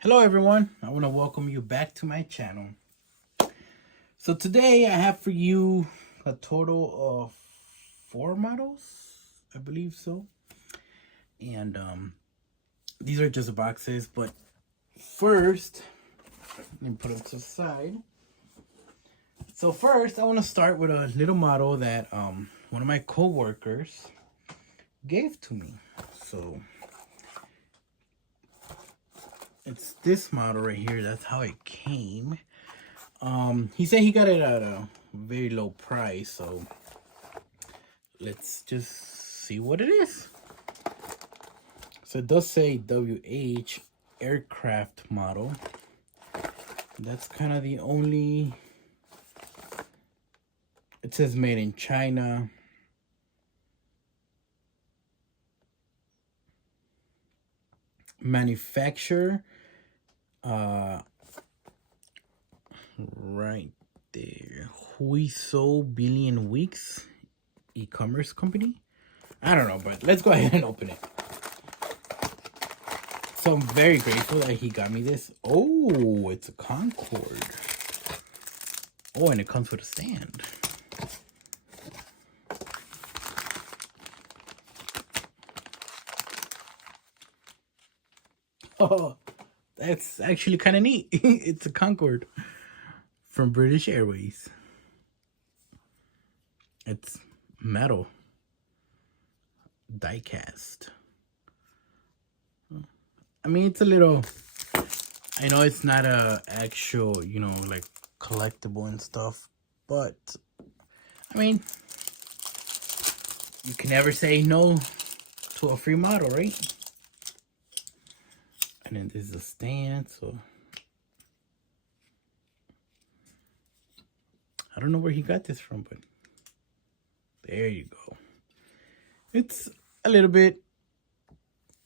Hello everyone, I want to welcome you back to my channel. So today I have for you a total of 4 models, I believe so. And these are just boxes, but first, let me put them to the side. So first I want to start with a little model that one of my co-workers gave to me. So it's this model right here. That's how it came. He said he got it at a very low price, so let's just see what it is. So it does say WH aircraft model. That's kind of the only. It says made in China. Manufacturer. Right there. Huiso Billion Weeks e-commerce company. I don't know, but let's go ahead and open it. So I'm very grateful that he got me this. Oh, it's a Concorde. Oh, and it comes with a stand. Oh, that's actually kind of neat. It's a Concorde from British Airways. It's metal, die cast. I mean, it's a little. I know it's not a actual, like collectible and stuff, but I mean, you can never say no to a free model, right? And then this is a stand, so I don't know where he got this from, but there you go. It's a little bit.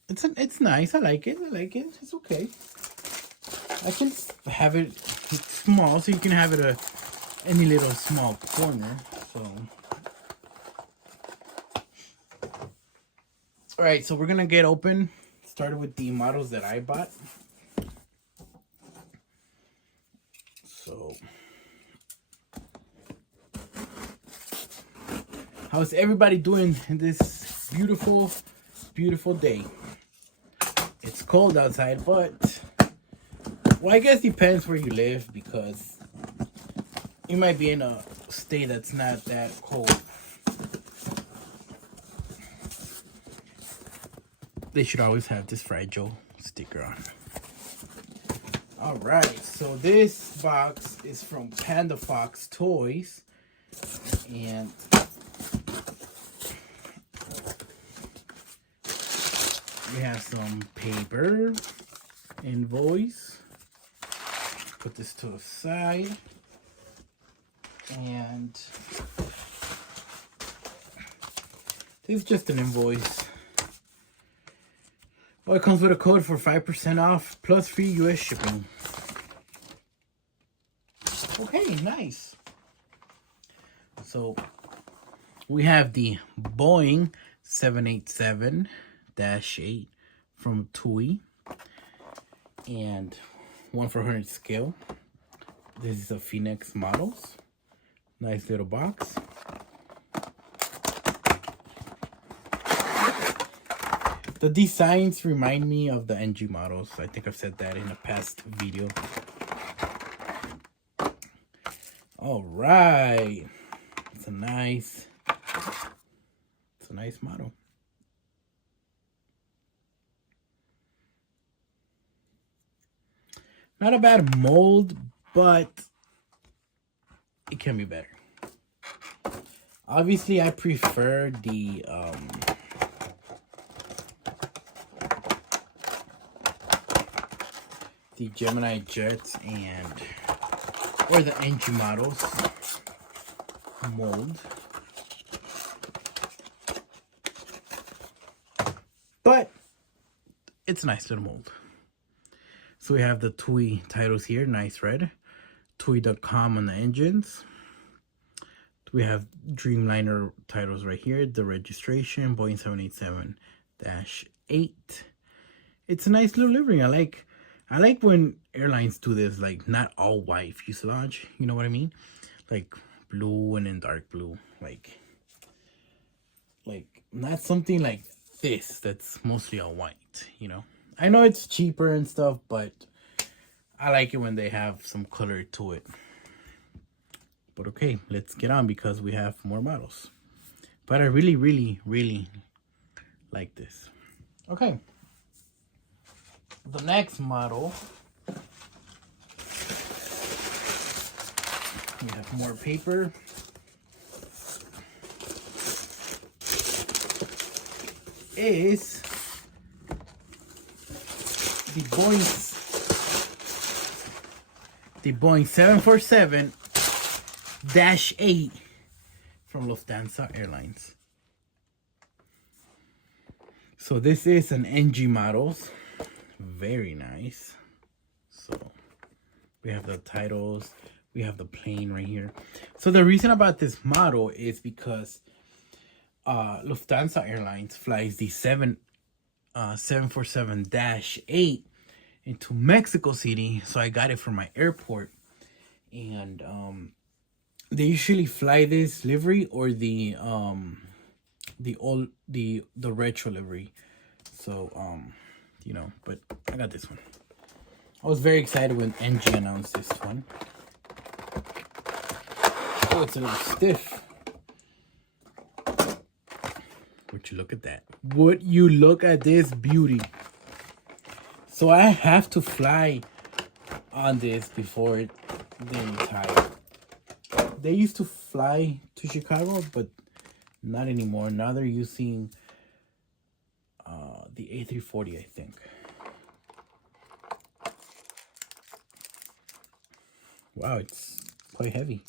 It's nice. I like it. It's okay. I can have it small, so you can have it any little small corner. So, all right. So we're gonna get open. Started with the models that I bought. So, how's everybody doing in this beautiful, beautiful day? It's cold outside, but well, I guess it depends where you live, because you might be in a state that's not that cold. They should always have this fragile sticker on. All right, so this box is from Panda Fox Toys, and we have some paper, invoice. Put this to the side, and this is just an invoice. Oh, it comes with a code for 5% off plus free US shipping. Okay, nice. So we have the Boeing 787-8 from TUI, and 1/400 scale. This is a Phoenix models. Nice little box. The designs remind me of the NG models. I think I've said that in a past video. All right. It's a nice model. Not a bad mold, but it can be better. Obviously, I prefer the Gemini Jets or the NG models mold. But it's a nice little mold. So we have the TUI titles here, nice red. TUI.com on the engines. We have Dreamliner titles right here. The registration, Boeing 787-8. It's a nice little livery. I like when airlines do this, like not all white fuselage. You know what I mean? Like blue and then dark blue. Like not something like this that's mostly all white. You know, I know it's cheaper and stuff, but I like it when they have some color to it. But okay, let's get on because we have more models. But I really, really, really like this. Okay. The next model, we have more paper. Is the Boeing 747-8 from Lufthansa Airlines. So this is an NG model. Very nice. So we have the titles, we have the plane right here. So the reason about this model is because Lufthansa Airlines flies the 747-8 into Mexico City. So I got it from my airport, and they usually fly this livery or the retro livery. So you know, but I got this one. I was very excited when NG announced this one. Oh, it's a little stiff. Would you look at that? Would you look at this beauty? So I have to fly on this before they retire. They used to fly to Chicago, but not anymore. Now they're using the A340, I think. Wow, it's quite heavy.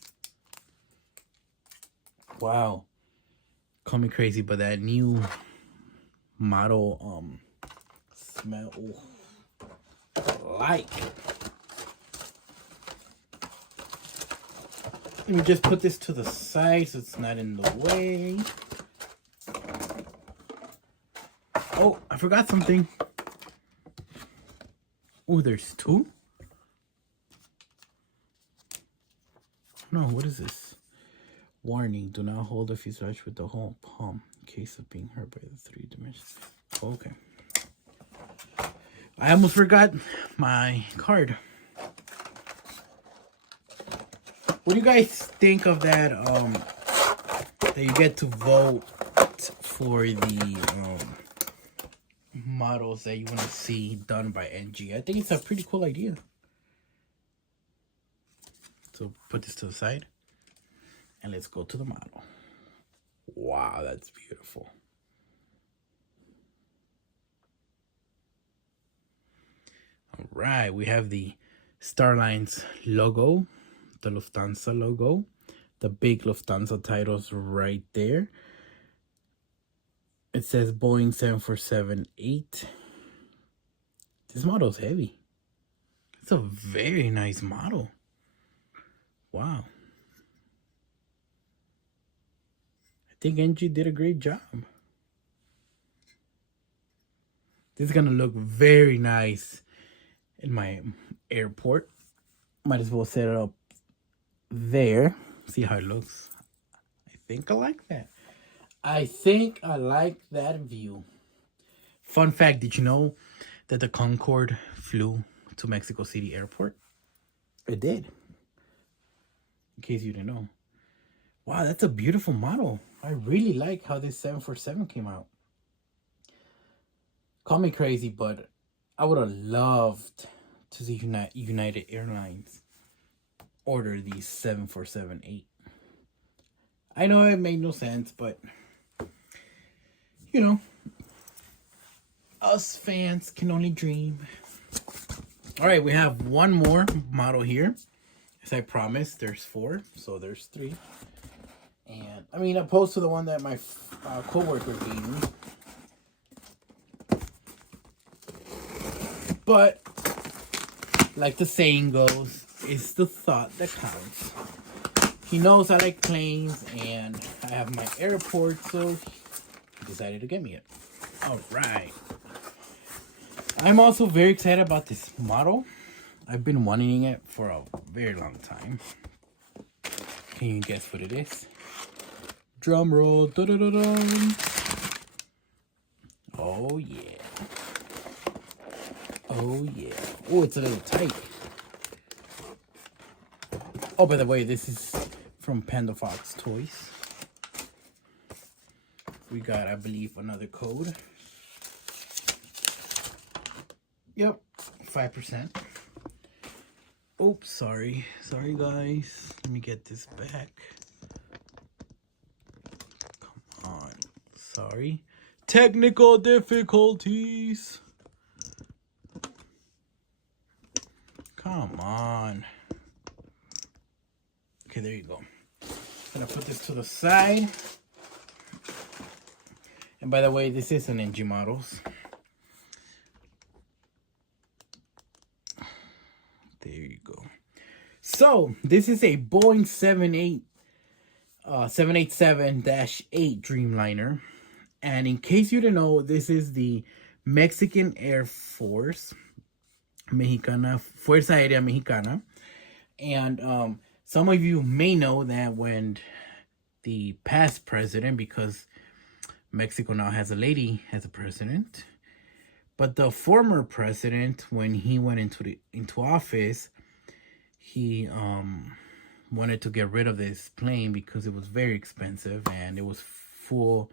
Wow. Call me crazy, but that new model smell like. Let me just put this to the side so it's not in the way. Oh, I forgot something. Oh, there's two? No, what is this? Warning, do not hold a fuselage with the whole palm in case of being hurt by the 3 dimensions. Okay. I almost forgot my card. What do you guys think of that? That you get to vote for the models that you want to see done by NG. I think it's a pretty cool idea. So put this to the side. And let's go to the model. Wow, that's beautiful. All right, we have the Starlines logo, the Lufthansa logo, the big Lufthansa titles right there. It says Boeing 747-8. This model is heavy. It's a very nice model. Wow. I think NG did a great job. This is going to look very nice in my airport. Might as well set it up there. See how it looks. I think I like that. I think I like that view. Fun fact, did you know that the Concorde flew to Mexico City Airport? It did. In case you didn't know. Wow, that's a beautiful model. I really like how this 747 came out. Call me crazy, but I would have loved to see United Airlines order the 747-8. I know it made no sense, but you know, us fans can only dream. All right, we have one more model here. As I promised, there's 4, so there's 3. And I mean, opposed to the one that my coworker gave me. But like the saying goes, it's the thought that counts. He knows I like planes, and I have my airport, so he decided to get me it. All right. I'm also very excited about this model. I've been wanting it for a very long time. Can you guess what it is? Drum roll. Da-da-da-dum. Oh yeah. Oh yeah. Oh, it's a little tight. Oh, by the way, this is from Panda Fox Toys. We got, I believe, another code. Yep, 5%. Oops, sorry. Sorry, guys. Let me get this back. Come on. Sorry. Technical difficulties. Come on. Okay, there you go. Gonna put this to the side. And by the way, this is an NG models. There you go. So this is a Boeing 787-8 Dreamliner. And in case you didn't know, this is the Mexican Air Force Mexicana, Fuerza Aérea Mexicana. And some of you may know that when the past president, because Mexico now has a lady as a president, but the former president, when he went into office, he wanted to get rid of this plane because it was very expensive and it was full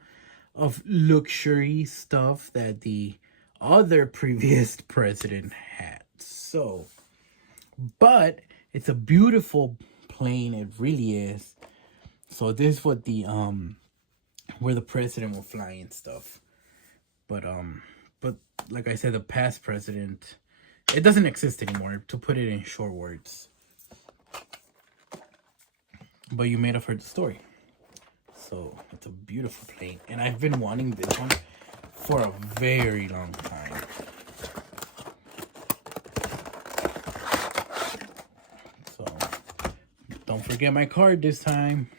of luxury stuff that the other previous president had. So, but it's a beautiful plane, it really is. So this is what the where the president will fly and stuff. But like I said, the past president, it doesn't exist anymore, to put it in short words. But you may have heard the story. So it's a beautiful plane, and I've been wanting this one for a very long time. So don't forget my card this time.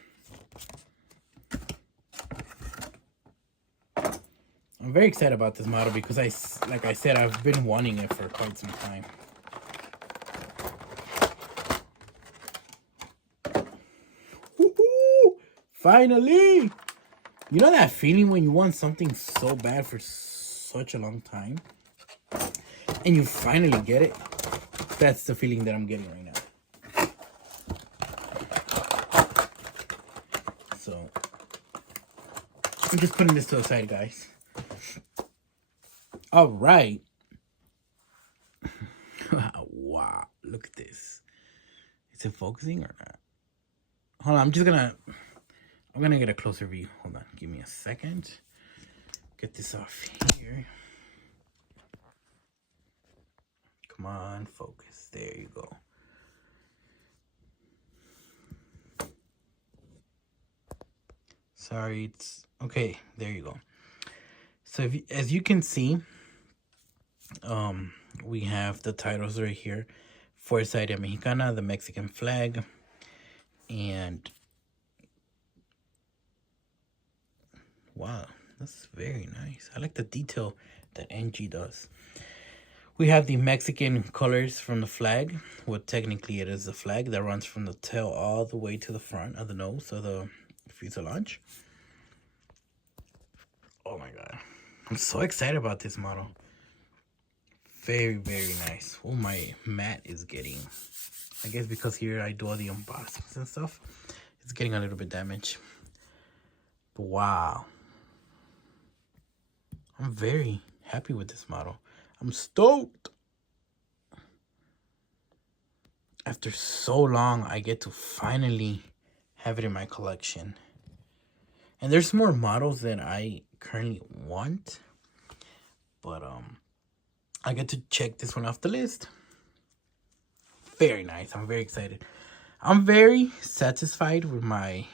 I'm very excited about this model because like I said, I've been wanting it for quite some time. Woohoo! Finally! You know that feeling when you want something so bad for such a long time and you finally get it? That's the feeling that I'm getting right now. So I'm just putting this to the side, guys. All right. Wow, look at this. Is it focusing or not? Hold on, I'm gonna get a closer view. Hold on, give me a second. Get this off here. Come on, focus. There you go. Sorry, it's okay. There you go. So as you can see, we have the titles right here: Fuerza Aérea Mexicana, the Mexican flag, and wow, that's very nice. I like the detail that NG does. We have the Mexican colors from the flag. Well, technically it is a flag that runs from the tail all the way to the front of the nose of the fuselage. Oh my god, I'm so excited about this model. Very, very nice. Oh, my mat is getting, I guess because here I do all the unboxings and stuff, it's getting a little bit damaged. But wow, I'm very happy with this model. I'm stoked. After so long, I get to finally have it in my collection. And there's more models than I currently want, but I get to check this one off the list. Very nice. I'm very excited. I'm very satisfied with my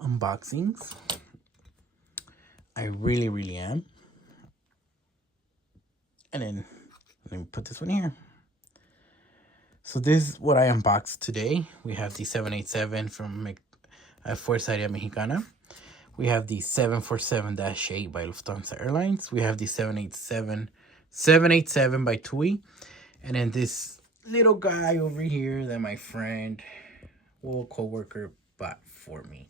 unboxings. I really, really am. And then let me put this one here. So this is what I unboxed today. We have the 787 from Fuerza Aérea Mexicana. We have the 747-8 by Lufthansa Airlines. We have the 787 787 by TUI. And then this little guy over here that my friend, well, coworker, bought for me.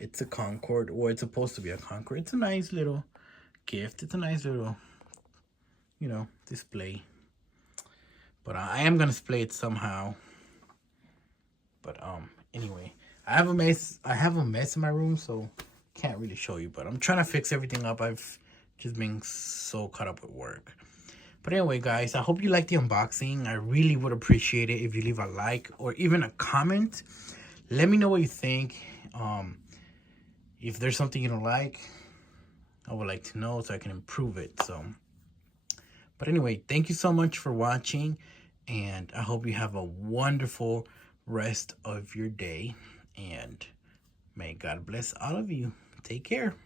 It's a Concorde, or it's supposed to be a Concorde. It's a nice little gift. It's a nice little, display. But I am gonna display it somehow. But anyway, I have a mess in my room, so can't really show you. But I'm trying to fix everything up. I've just been so caught up with work. But anyway, guys, I hope you like the unboxing. I really would appreciate it if you leave a like or even a comment. Let me know what you think. If there's something you don't like, I would like to know so I can improve it. But anyway, thank you so much for watching, and I hope you have a wonderful rest of your day, and may God bless all of you. Take care.